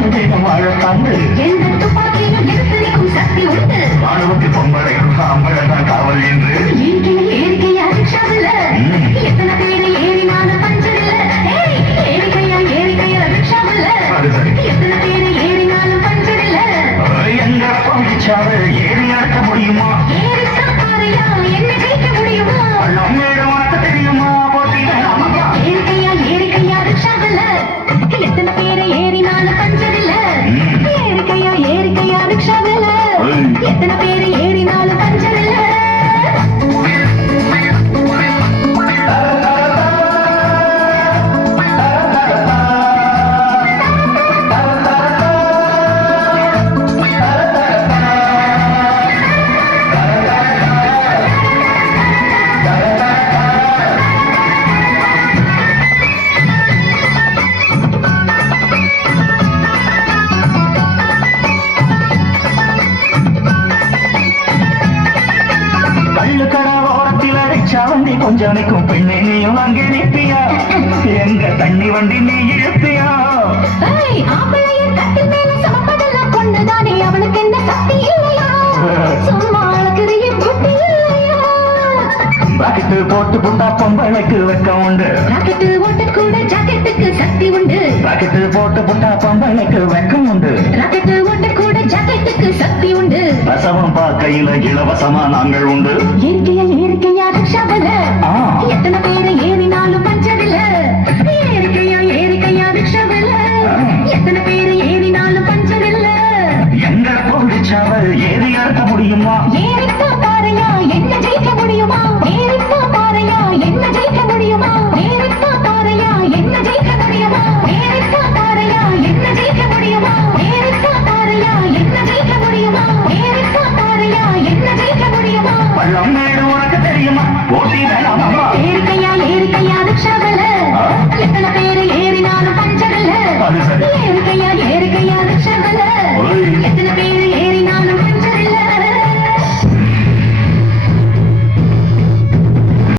வாழத்தாண்டு எந்த துப்பாக்கியும் எடுத்திருக்கும் சக்தி உண்டு. ராணுவத்தில் பொம்பளைக்கும் சாம்பழத்தான் காவல் என்று இயற்கையா ரிக்ஷாவில் எத்தனை பேரு ஏறினாலும் பஞ்சர் இல்ல. ஏறிக்கையா ரிக்ஷாவில் எத்தனை பேரு ஏறினாலும் பஞ்சர் இல்ல. எங்க பஞ்சாவை ஏறி அடக்க முடியுமா? ஏறித்தான் பாருயா, என்ன ஜெயிக்க முடியுமா? நம்மேட உனக்கு தெரியுமா? போட்டி வேணாமா? ஏறிக்கையா ரிக்ஷாவில் எத்தனை பேரு ஏறினாலும் பஞ்சர் இல்ல. ஏறிக்கையா ரிக்ஷாவில் எத்தனை பேரு ஏறினாலும் பஞ்சர் இல்ல. வண்டி கொஞ்சம் நிற்கும் பெண்ணே, நீயும் அங்கே நிற்பியா? எங்க தண்ணி வண்டி நீ இழுப்பியா? கொண்டுதானே அவனுக்கு என்ன சக்தி இல்லையா? சும்மா அழகுறியும் புத்தி இல்லையா? ராக்கெட்டு போட்டு புட்டா பொம்பளைக்கு வெக்கம் உண்டு. ராக்கெட்டு ஓட்ட கூட ஜாக்கெட்டுக்கு சக்தி உண்டு. ராக்கெட்டு போட்டு புட்டா பொம்பளைக்கு வெக்கம் உண்டு. ராக்கெட்டு ஓட்ட கூட ஜாக்கெட்டுக்கு சக்தி உண்டு. ரசவம் பார்க்கையில இலவசமா நாங்கள் உண்டு. இயற்கையா ரிக்ஷாவில் எத்தனை பேரு ஏறினாலும் பஞ்சர் இல்ல. இயற்கையா ரிக்ஷாவில் எத்தனை பேரு ஏறினாலும் பஞ்சர் இல்ல. எங்க போடிச்சாவ ஏறி அடக்க முடியுமா? ஏறித்தான் பாருயா, என்ன ஜெயிக்க முடியுமா? ஏறித்தான் பாருயா, என்ன ஜெயிக்க முடியுமா?